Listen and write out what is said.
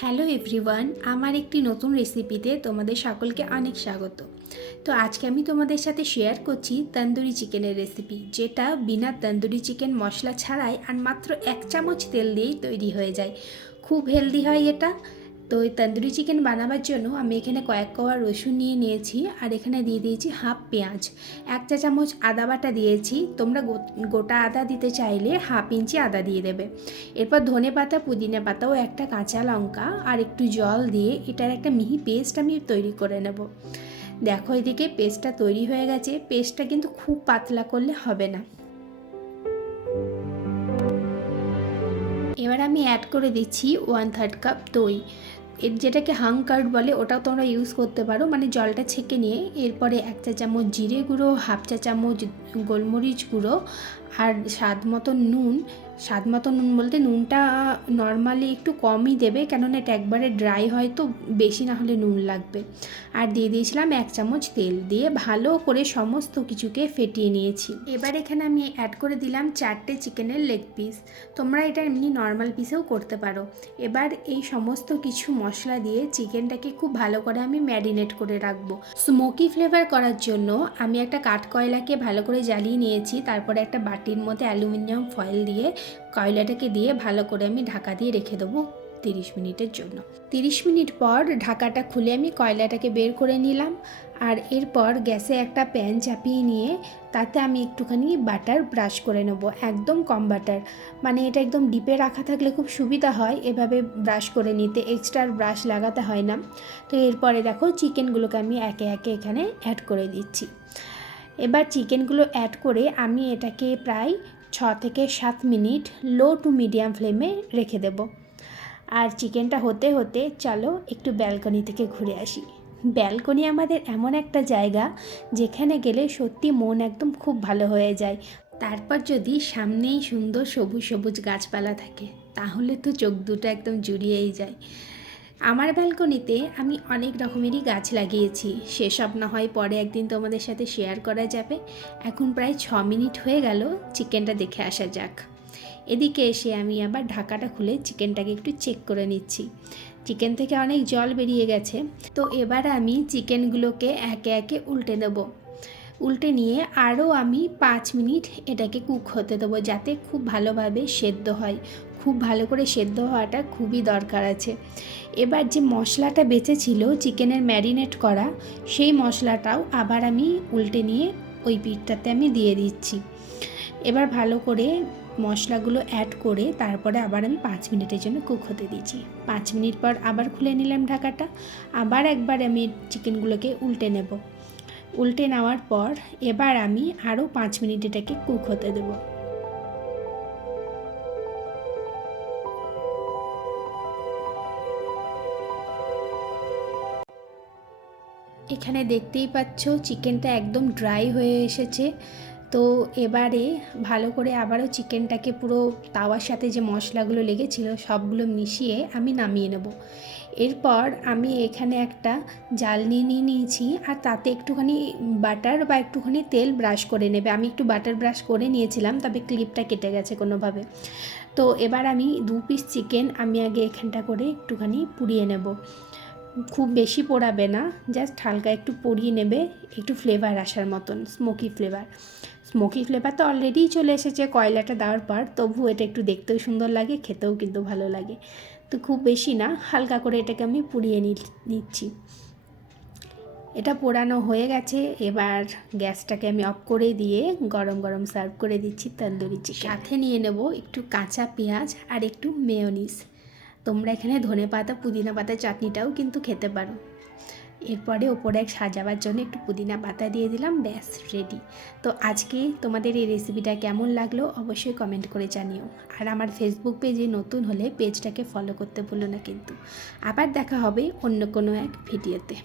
Hello everyone, আমার একটি নতুন রেসিপিতে তোমাদের সকলকে অনেক স্বাগত। তো আজকে আমি তোমাদের সাথে শেয়ার করছি তন্দুরি চিকেনের রেসিপি, যেটা বিনা তন্দুরি চিকেন মশলা ছাড়াই আর মাত্র 1 চামচ তেল দিয়েই তৈরি হয়ে যায়। খুব হেলদি হয় এটা। তো এই তন্দুরি চিকেন বানাবার জন্য আমি এখানে কয়েক কোয়া রসুন নিয়েছি, আর এখানে দিয়ে দিয়েছি হাফ পেঁয়াজ, 1 চা চামচ আদা বাটা দিয়েছি। তোমরা গোটা আদা দিতে চাইলে হাফ ইঞ্চি আদা দিয়ে দেবে। এরপর ধনে পাতা, পুদিনা পাতা ও একটা কাঁচা লঙ্কা আর একটু জল দিয়ে এটার একটা মিহি পেস্ট আমি তৈরি করে নেব। দেখো এদিকে পেস্টটা তৈরি হয়ে গেছে। পেস্টটা কিন্তু খুব পাতলা করলে হবে না। এবার আমি অ্যাড করে দিচ্ছি 1/3 কাপ দই, এর যেটাকে হাং কার্ড বলে, ওটাও তোমরা ইউজ করতে পারো, মানে জলটা ছেঁকে নিয়ে। এরপরে 1 চা চামচ জিরে গুঁড়ো, হাফ চা চামচ গোলমরিচ গুঁড়ো আর স্বাদ মতো নুন। স্বাদ মতো নুন বলতে নুনটা নর্মালি একটু কমই দেবে, কেননা এটা একবারে ড্রাই হয়, তো বেশি না হলে নুন লাগবে। আর দিয়ে দিয়েছিলাম 1 চামচ তেল, দিয়ে ভালো করে সমস্ত কিছুকে ফেটিয়ে নিয়েছি। এবার এখানে আমি অ্যাড করে দিলাম 4টে চিকেনের লেগ পিস। তোমরা এটা এমনি নর্মাল পিসেও করতে পারো। এবার এই সমস্ত কিছু মশলা দিয়ে চিকেনটাকে খুব ভালো করে আমি ম্যারিনেট করে রাখবো। স্মোকি ফ্লেভার করার জন্য আমি একটা কাঠকয়লাকে ভালো করে জ্বালিয়ে নিয়েছি। তারপরে একটা বাটির মধ্যে অ্যালুমিনিয়াম ফয়েল দিয়ে কয়লাটাকে দিয়ে ভালো করে আমি ঢাকা দিয়ে রেখে দেবো 30 মিনিটের জন্য। 30 মিনিট পর ঢাকাটা খুলে আমি কয়লাটাকে বের করে নিলাম। আর এরপর গ্যাসে একটা প্যান চাপিয়ে নিয়ে তাতে আমি একটুখানি বাটার ব্রাশ করে নেব, একদম কম বাটার, মানে এটা একদম ডিপে রাখা থাকলে খুব সুবিধা হয় এভাবে ব্রাশ করে নিতে, এক্সট্রা ব্রাশ লাগাতে হয় না। তো এরপরে দেখো চিকেনগুলোকে আমি একে একে এখানে অ্যাড করে দিচ্ছি। এবার চিকেনগুলো অ্যাড করে আমি এটাকে প্রায় 6 থেকে 7 মিনিট লো টু মিডিয়াম ফ্লেমে রেখে দেব। আর চিকেনটা হতে হতে চলো একটু ব্যালকনি থেকে ঘুরে আসি। ব্যালকনি আমাদের এমন একটা জায়গা যেখানে গেলে সত্যি মন একদম খুব ভালো হয়ে যায়। তারপর যদি সামনেই সুন্দর সবুজ সবুজ গাছপালা থাকে, তাহলে তো চোখ দুটো একদম জুড়িয়েই যায়। আমার ব্যালকনিতে আমি অনেক রকমেরই গাছ লাগিয়েছি, সেসব না হয় পরে একদিন তোমাদের সাথে শেয়ার করা যাবে। এখন প্রায় 6 মিনিট হয়ে গেল, চিকেনটা দেখে আসা যাক। এদিকে এসে আমি আবার ঢাকাটা খুলে চিকেনটাকে একটু চেক করে নিচ্ছি। চিকেন থেকে অনেক জল বেরিয়ে গেছে। তো এবার আমি চিকেনগুলোকে একে একে উল্টে দেবো। উল্টে নিয়ে আরও আমি 5 মিনিট এটাকে কুক হতে দেবো, যাতে খুব ভালোভাবে সেদ্ধ হয়। খুব ভালো করে সেদ্ধ হওয়াটা খুবই দরকার আছে। এবার যে মশলাটা বেঁচে ছিল চিকেনের ম্যারিনেট করা, সেই মশলাটাও আবার আমি উল্টে নিয়ে ওই পিঠটাতে আমি দিয়ে দিচ্ছি। এবার ভালো করে মশলাগুলো অ্যাড করে তারপরে আবার আমি 5 মিনিটের জন্য কুক হতে দিয়েছি। 5 মিনিট পর আবার খুলে নিলাম ঢাকাটা। আবার একবার আমি চিকেনগুলোকে উল্টে নেব। উল্টে নেওয়ার পর এবার আমি আরও 5 মিনিট এটাকে কুক হতে দেব। এখানে দেখতেই পাচ্ছ চিকেনটা একদম ড্রাই হয়ে এসেছে। তো এবারে ভালো করে আবারও চিকেনটাকে পুরো তাওয়ার সাথে যে মশলাগুলো লেগেছিল সবগুলো মিশিয়ে আমি নামিয়ে নেব। এরপর আমি এখানে একটা জ্বালনি নিয়ে নিয়েছি, আর তাতে একটুখানি বাটার বা একটুখানি তেল ব্রাশ করে নেবে। আমি একটু বাটার ব্রাশ করে নিয়েছিলাম, তবে ক্লিপটা কেটে গেছে কোনোভাবে। তো এবার আমি 2 পিস চিকেন আমি আগে এখানটা করে একটুখানি পুড়িয়ে নেব। খুব বেশি পোড়াবে না, জাস্ট হালকা একটু পুড়িয়ে নেবে, একটু ফ্লেভার আসার মতন, স্মোকি ফ্লেভার। স্মোকি ফ্লেভার তো অলরেডিই চলে এসেছে কয়লাটা দেওয়ার পর, তবু এটা একটু দেখতেও সুন্দর লাগে, খেতেও কিন্তু ভালো লাগে। তো খুব বেশি না, হালকা করে এটাকে আমি পুড়িয়ে নিচ্ছি। এটা পোড়ানো হয়ে গেছে। এবার গ্যাসটাকে আমি অফ করে দিয়ে গরম গরম সার্ভ করে দিচ্ছি তন্দুরি চিকেন। সাথে নিয়ে নেব একটু কাঁচা পেঁয়াজ আর একটু মেয়োনিজ। তোমরা এখানে ধনেপাতা, পুদিনা পাতা চাটনিটাও কিন্তু খেতে পারো। এরপরে ওপরে সাজাবার জন্য একটু পুদিনা পাতা দিয়ে দিলাম, ব্যাস রেডি। তো আজকে তোমাদের এই রেসিপিটা কেমন লাগলো অবশ্যই কমেন্ট করে জানিও। আর আমার ফেসবুক পেজে নতুন হলে পেজটাকে ফলো করতে ভুলো না কিন্তু। আবার দেখা হবে অন্য কোনো এক ভিডিওতে।